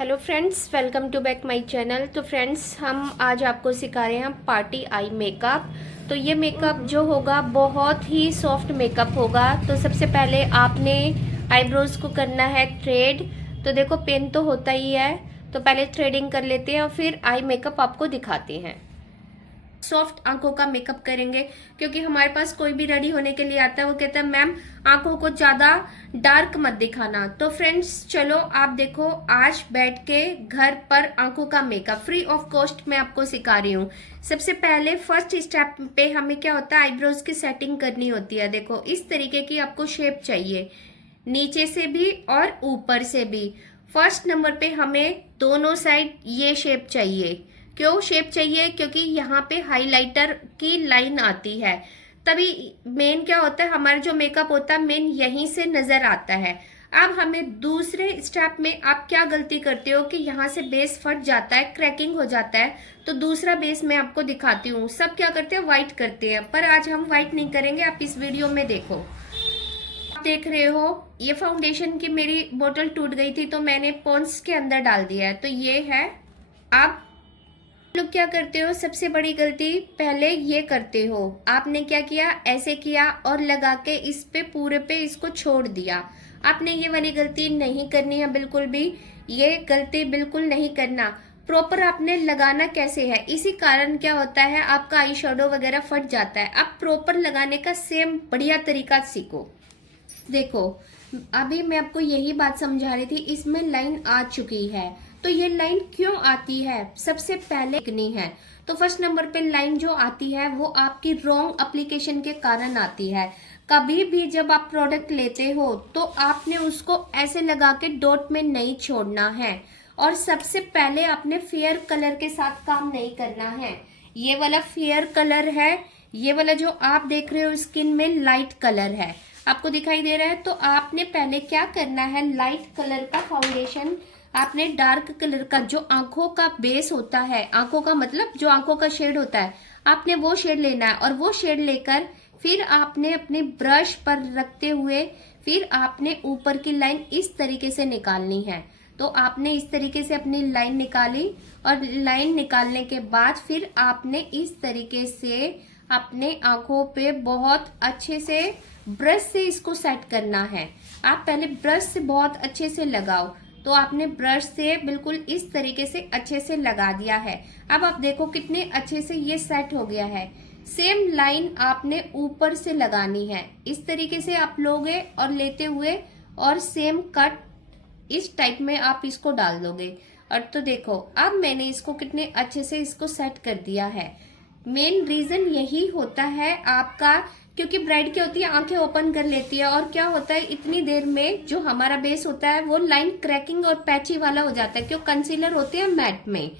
Hello friends, welcome to back my channel. तो friends, हम आज आपको सिखा रहे हैं पार्टी आई मेकअप। तो ये मेकअप जो होगा बहुत ही सॉफ्ट मेकअप होगा। तो सबसे पहले आपने आईब्रोज को करना है थ्रेड। तो देखो, पेन तो होता ही है, तो पहले थ्रेडिंग कर लेते हैं और फिर आई मेकअप आपको दिखाते हैं। सॉफ्ट आंखों का मेकअप करेंगे, क्योंकि हमारे पास कोई भी रेडी होने के लिए आता है, वो कहता है मैम आंखों को ज्यादा डार्क मत दिखाना। तो फ्रेंड्स चलो, आप देखो, आज बैठ के घर पर आंखों का मेकअप फ्री ऑफ कॉस्ट मैं आपको सिखा रही हूँ। सबसे पहले फर्स्ट स्टेप पे हमें क्या होता है, आईब्रोज की सेटिंग करनी होती है। देखो, इस तरीके की आपको शेप चाहिए, नीचे से भी और ऊपर से भी। फर्स्ट नंबर पे हमें दोनों साइड ये शेप चाहिए। क्यों शेप चाहिए? क्योंकि यहाँ पे हाइलाइटर की लाइन आती है, तभी मेन क्या होता है, हमारा जो मेकअप होता है मेन यहीं से नजर आता है। अब हमें दूसरे स्टेप में आप क्या गलती करते हो कि यहाँ से बेस फट जाता है, क्रैकिंग हो जाता है। तो दूसरा बेस मैं आपको दिखाती हूँ। सब क्या करते हैं, व्हाइट करते हैं, पर आज हम व्हाइट नहीं करेंगे। आप इस वीडियो में देखो, आप देख रहे हो ये फाउंडेशन की मेरी बोतल टूट गई थी, तो मैंने पॉन्ड्स के अंदर डाल दिया है। तो ये है। आप लोग क्या करते हो, सबसे बड़ी गलती पहले ये करते हो। आपने क्या किया, ऐसे किया और लगा के इस पे पूरे पे इसको छोड़ दिया। आपने ये वाली गलती नहीं करनी है बिल्कुल भी। ये गलती बिल्कुल नहीं करना। प्रॉपर आपने लगाना कैसे है, इसी कारण क्या होता है, आपका आई शेडो वगैरह फट जाता है। आप प्रॉपर लगाने का सेम बढ़िया तरीका सीखो। देखो, अभी मैं आपको यही बात समझा रही थी, इसमें लाइन आ चुकी है। तो ये लाइन क्यों आती है, सबसे पहले लिखनी है। तो फर्स्ट नंबर पे लाइन जो आती है वो आपकी रॉन्ग एप्लीकेशन के कारण आती है। कभी भी जब आप प्रोडक्ट लेते हो तो आपने उसको ऐसे लगा के डॉट में नहीं छोड़ना है। और सबसे पहले आपने फेयर कलर के साथ काम नहीं करना है। ये वाला फेयर कलर है, ये वाला जो आप देख रहे हो स्किन में लाइट कलर है, आपको दिखाई दे रहा है। तो आपने पहले क्या करना है, लाइट कलर का फाउंडेशन, आपने डार्क कलर का जो आंखों का बेस होता है, आंखों का मतलब जो आंखों का शेड होता है, आपने वो शेड लेना है। और वो शेड लेकर फिर आपने अपने ब्रश पर रखते हुए फिर आपने ऊपर की लाइन इस तरीके से निकालनी है। तो आपने इस तरीके से अपनी लाइन निकाली, और लाइन निकालने के बाद फिर आपने इस तरीके से अपने आंखों पे बहुत अच्छे से ब्रश से इसको सेट करना है। आप पहले ब्रश से बहुत अच्छे से लगाओ। तो आपने ब्रश से बिल्कुल इस तरीके से अच्छे से लगा दिया है। अब आप देखो कितने अच्छे से ये सेट हो गया है। सेम लाइन आपने ऊपर से लगानी है, इस तरीके से आप लोगे और लेते हुए, और सेम कट इस टाइप में आप इसको डाल दोगे। और तो देखो, अब मैंने इसको कितने अच्छे से इसको सेट कर दिया है। मेन रीजन यही होता है आपका, क्योंकि ब्राइड क्या होती है, आंखें ओपन कर लेती है, और क्या होता है, इतनी देर में जो हमारा बेस होता है वो लाइन क्रैकिंग और पैची वाला हो जाता है, क्यों कंसीलर होते हैं मैट में।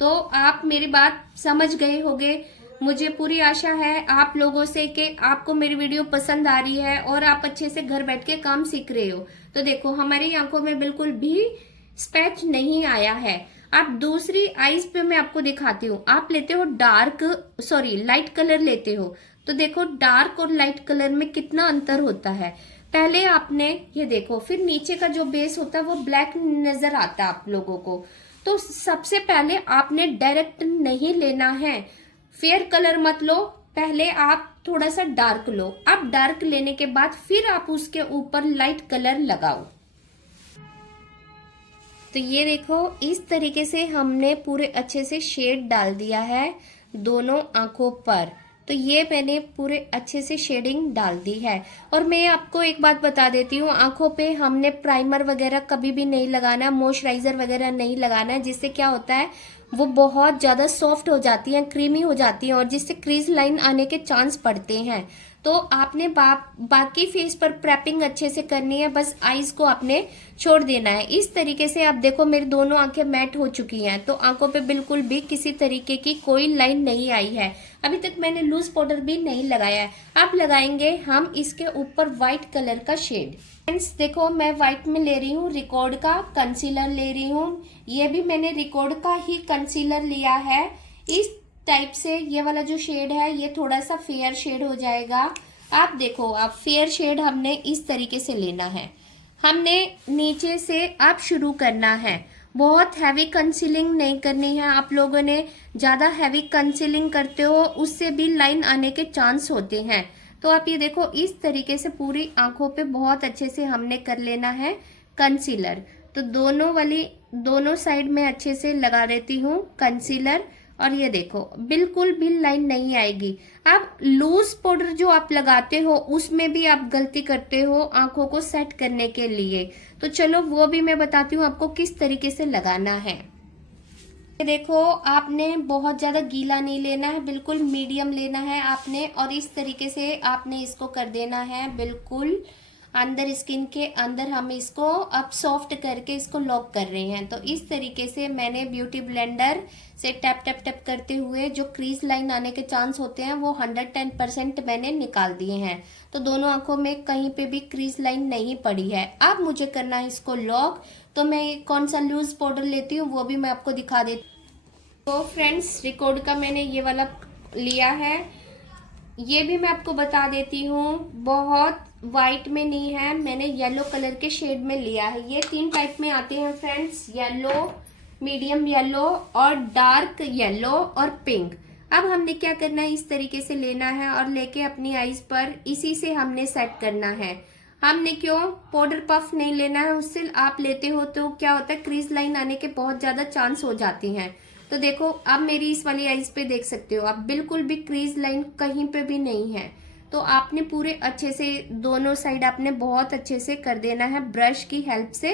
तो आप मेरी बात समझ गए होंगे। मुझे पूरी आशा है आप लोगों से कि आपको मेरी वीडियो पसंद आ रही है और आप अच्छे से घर बैठ के काम सीख रहे हो। तो देखो, हमारी आंखों में बिल्कुल भी स्पैच नहीं आया है। आप दूसरी आईज पे मैं आपको दिखाती हूँ। आप लेते हो लाइट कलर लेते हो, तो देखो डार्क और लाइट कलर में कितना अंतर होता है। पहले आपने ये देखो, फिर नीचे का जो बेस होता है वो ब्लैक नजर आता है आप लोगों को। तो सबसे पहले आपने डायरेक्ट नहीं लेना है, फेयर कलर मत लो, पहले आप थोड़ा सा डार्क लो। अब डार्क लेने के बाद फिर आप उसके ऊपर लाइट कलर लगाओ। तो ये देखो, इस तरीके से हमने पूरे अच्छे से शेड डाल दिया है दोनों आंखों पर। तो ये मैंने पूरे अच्छे से शेडिंग डाल दी है। और मैं आपको एक बात बता देती हूँ, आंखों पे हमने प्राइमर वगैरह कभी भी नहीं लगाना, मॉइस्चराइजर वगैरह नहीं लगाना है, जिससे क्या होता है वो बहुत ज़्यादा सॉफ्ट हो जाती हैं, क्रीमी हो जाती हैं, और जिससे क्रीज लाइन आने के चांस पड़ते हैं। तो आपने बाकी फेस पर प्रेपिंग अच्छे से करनी है, बस आईज को आपने छोड़ देना है। इस तरीके से आप देखो, मेरी दोनों आंखें मैट हो चुकी हैं, तो आंखों पे बिल्कुल भी किसी तरीके की कोई लाइन नहीं आई है। अभी तक मैंने लूज पाउडर भी नहीं लगाया है। अब लगाएंगे हम इसके ऊपर व्हाइट कलर का शेड। फ्रेंड्स देखो, मैं व्हाइट में ले रही हूँ, रिकॉर्ड का कंसीलर ले रही हूँ। ये भी मैंने रिकॉर्ड का ही कंसीलर लिया है। इस टाइप से ये वाला जो शेड है ये थोड़ा सा फेयर शेड हो जाएगा। आप देखो, आप फेयर शेड हमने इस तरीके से लेना है। हमने नीचे से आप शुरू करना है, बहुत हैवी कंसीलिंग नहीं करनी है। आप लोगों ने ज़्यादा हैवी कंसीलिंग करते हो उससे भी लाइन आने के चांस होते हैं। तो आप ये देखो इस तरीके से पूरी आंखों पे बहुत अच्छे से हमने कर लेना है कंसीलर। तो दोनों साइड में अच्छे से लगा देती हूँ कंसीलर। और ये देखो बिल्कुल भी लाइन नहीं आएगी। अब लूज पाउडर जो आप लगाते हो उसमें भी आप गलती करते हो आंखों को सेट करने के लिए। तो चलो वो भी मैं बताती हूँ आपको किस तरीके से लगाना है। ये देखो आपने बहुत ज्यादा गीला नहीं लेना है, बिल्कुल मीडियम लेना है आपने। और इस तरीके से आपने इसको कर देना है बिल्कुल अंदर, स्किन के अंदर हम इसको अब सॉफ्ट करके इसको लॉक कर रहे हैं। तो इस तरीके से मैंने ब्यूटी ब्लेंडर से टैप टैप टैप करते हुए जो क्रीज लाइन आने के चांस होते हैं वो 110% मैंने निकाल दिए हैं। तो दोनों आंखों में कहीं पे भी क्रीज लाइन नहीं पड़ी है। अब मुझे करना है इसको लॉक। तो मैं कौन सा लूज पाउडर लेती हूँ वो भी मैं आपको दिखा देती हूँ। तो फ्रेंड्स रिकॉर्ड का मैंने ये वाला लिया है, ये भी मैं आपको बता देती हूँ बहुत वाइट में नहीं है, मैंने येलो कलर के शेड में लिया है। ये 3 टाइप में आते हैं फ्रेंड्स, येलो, मीडियम येलो और डार्क येलो और पिंक। अब हमने क्या करना है, इस तरीके से लेना है और लेके अपनी आईज पर इसी से हमने सेट करना है। हमने क्यों पाउडर पफ नहीं लेना है, उससे आप लेते हो तो क्या होता है क्रीज लाइन आने के बहुत ज्यादा चांस हो जाती हैं। तो देखो अब मेरी इस वाली आईज पे देख सकते हो आप, बिल्कुल भी क्रीज लाइन कहीं पे भी नहीं है। तो आपने पूरे अच्छे से दोनों साइड आपने बहुत अच्छे से कर देना है ब्रश की हेल्प से,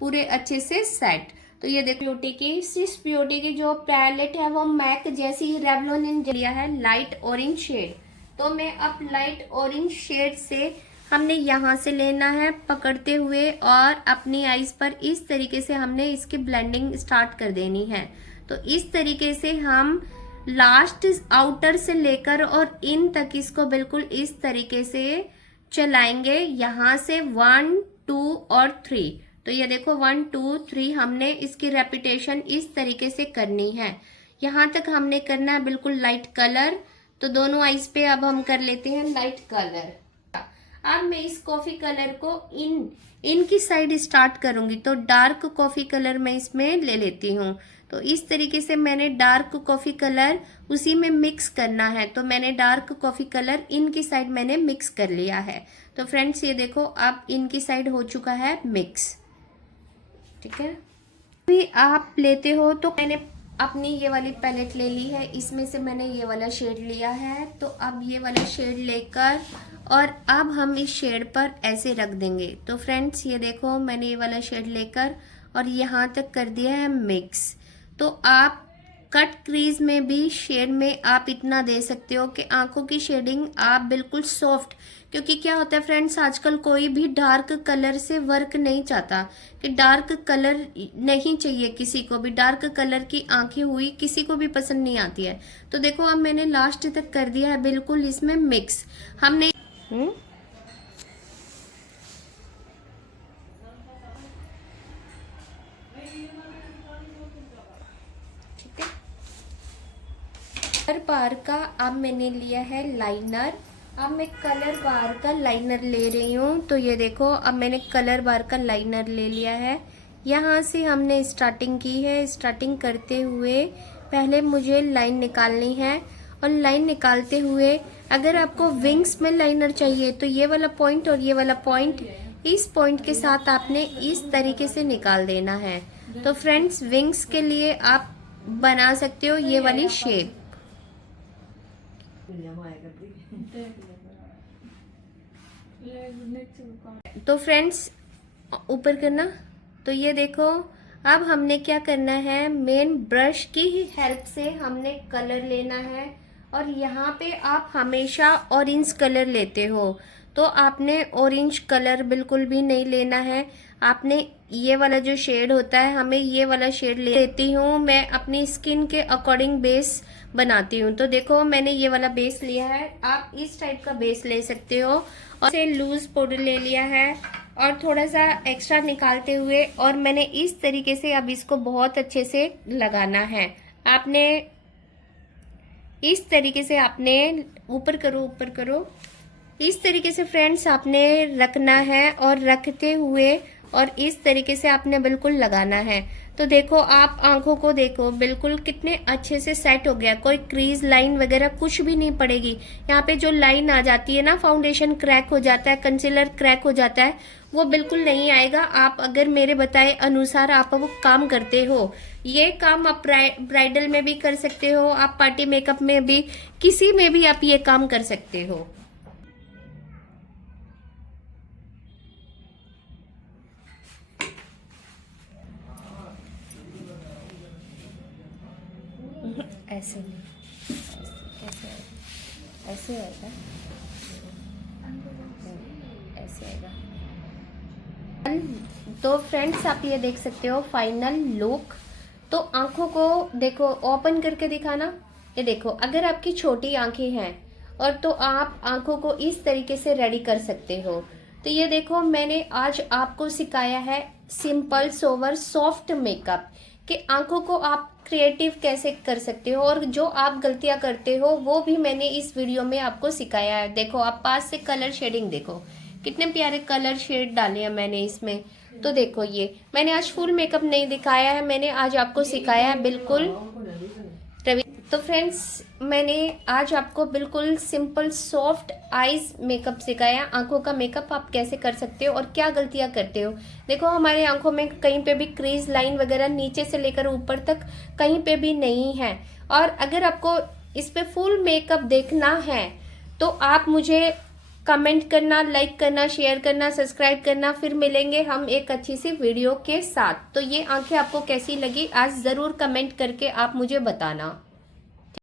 पूरे अच्छे से सेट। तो ये देखो ब्यूटी की सिस ब्यूटी की जो पैलेट है वो मैक जैसी ही रेवलॉन ने लिया है लाइट ऑरेंज शेड। तो मैं अब लाइट ऑरेंज शेड से हमने यहाँ से लेना है पकड़ते हुए और अपनी आईज पर इस तरीके से हमने इसकी ब्लेंडिंग स्टार्ट कर देनी है। तो इस तरीके से हम लास्ट आउटर से लेकर और इन तक इसको बिल्कुल इस तरीके से चलाएंगे, यहाँ से 1 2 और 3। तो ये देखो 1 2 3 हमने इसकी रेपिटेशन इस तरीके से करनी है। यहाँ तक हमने करना है बिल्कुल लाइट कलर। तो दोनों आईज पे अब हम कर लेते हैं लाइट कलर। अब मैं इस कॉफी कलर को इनकी साइड स्टार्ट करूंगी। तो डार्क कॉफी कलर मैं इसमें ले लेती हूँ। तो इस तरीके से मैंने डार्क कॉफी कलर उसी में मिक्स करना है। तो मैंने डार्क कॉफी कलर इनकी साइड मैंने मिक्स कर लिया है। तो फ्रेंड्स ये देखो अब इनकी साइड हो चुका है मिक्स, ठीक है। भी आप लेते हो तो मैंने अपनी ये वाली पैलेट ले ली है, इसमें से मैंने ये वाला शेड लिया है। तो अब ये वाला शेड लेकर और अब हम इस शेड पर ऐसे रख देंगे। तो फ्रेंड्स ये देखो मैंने ये वाला शेड लेकर और यहाँ तक कर दिया है मिक्स। तो आप कट क्रीज में भी शेड में आप इतना दे सकते हो कि आंखों की शेडिंग आप बिल्कुल सॉफ्ट, क्योंकि क्या होता है फ्रेंड्स आजकल कोई भी डार्क कलर से वर्क नहीं चाहता, कि डार्क कलर नहीं चाहिए किसी को भी, डार्क कलर की आंखें हुई किसी को भी पसंद नहीं आती है। तो देखो अब मैंने लास्ट तक कर दिया है बिल्कुल इसमें मिक्स। हमने कलर बार का अब मैंने लिया है लाइनर। अब मैं कलर बार का लाइनर ले रही हूँ। तो ये देखो अब मैंने कलर बार का लाइनर ले लिया है। यहाँ से हमने स्टार्टिंग की है। स्टार्टिंग करते हुए पहले मुझे लाइन निकालनी है और लाइन निकालते हुए अगर आपको विंग्स में लाइनर चाहिए तो ये वाला पॉइंट और ये वाला पॉइंट, इस पॉइंट के साथ आपने इस तरीके से निकाल देना है। तो फ्रेंड्स विंग्स के लिए आप बना सकते हो ये वाली शेप। तो फ्रेंड्स ऊपर करना। तो ये देखो अब हमने क्या करना है, मेन ब्रश की हेल्प से हमने कलर लेना है। और यहाँ पे आप हमेशा ऑरेंज कलर लेते हो तो आपने ऑरेंज कलर बिल्कुल भी नहीं लेना है। आपने ये वाला जो शेड होता है हमें ये वाला शेड लेती हूँ मैं, अपनी स्किन के अकॉर्डिंग बेस बनाती हूँ। तो देखो मैंने ये वाला बेस लिया है, आप इस टाइप का बेस ले सकते हो। और से लूज पाउडर ले लिया है और थोड़ा सा एक्स्ट्रा निकालते हुए और मैंने इस तरीके से अब इसको बहुत अच्छे से लगाना है। आपने इस तरीके से आपने ऊपर करो, इस तरीके से फ्रेंड्स आपने रखना है। और रखते हुए और इस तरीके से आपने बिल्कुल लगाना है। तो देखो आप आंखों को देखो, बिल्कुल कितने अच्छे से सेट हो गया, कोई क्रीज लाइन वगैरह कुछ भी नहीं पड़ेगी। यहाँ पे जो लाइन आ जाती है ना, फाउंडेशन क्रैक हो जाता है, कंसीलर क्रैक हो जाता है, वो बिल्कुल नहीं आएगा। आप अगर मेरे बताए अनुसार आप वो काम करते हो, ये काम आप ब्राइडल में भी कर सकते हो, आप पार्टी मेकअप में भी, किसी में भी आप ये काम कर सकते हो। ऐसे नहीं, ऐसे ऐसे आएगा, ऐसे आएगा। तो फ्रेंड्स आप ये देख सकते हो फाइनल लुक। तो आंखों को देखो, ओपन करके दिखाना। ये देखो, अगर आपकी छोटी आंखें हैं और तो आप आंखों को इस तरीके से रेडी कर सकते हो। तो ये देखो, मैंने आज आपको सिखाया है सिंपल सोवर सॉफ्ट मेकअप, कि आंखों को आप क्रिएटिव कैसे कर सकते हो, और जो आप गलतियां करते हो वो भी मैंने इस वीडियो में आपको सिखाया है। देखो आप पास से कलर शेडिंग देखो, कितने प्यारे कलर शेड डाले हैं मैंने इसमें। तो देखो, ये मैंने आज फुल मेकअप नहीं दिखाया है, मैंने आज आपको सिखाया है बिल्कुल रवि। तो फ्रेंड्स, मैंने आज आपको बिल्कुल सिंपल सॉफ्ट आईज मेकअप सिखाया। आंखों का मेकअप आप कैसे कर सकते हो और क्या गलतियां करते हो। देखो हमारे आंखों में कहीं पे भी क्रीज लाइन वगैरह नीचे से लेकर ऊपर तक कहीं पे भी नहीं है। और अगर आपको इस पे फुल मेकअप देखना है तो आप मुझे कमेंट करना, लाइक करना, शेयर करना, सब्सक्राइब करना। फिर मिलेंगे हम एक अच्छी सी वीडियो के साथ। तो ये आंखें आपको कैसी लगी आज ज़रूर कमेंट करके आप मुझे बताना।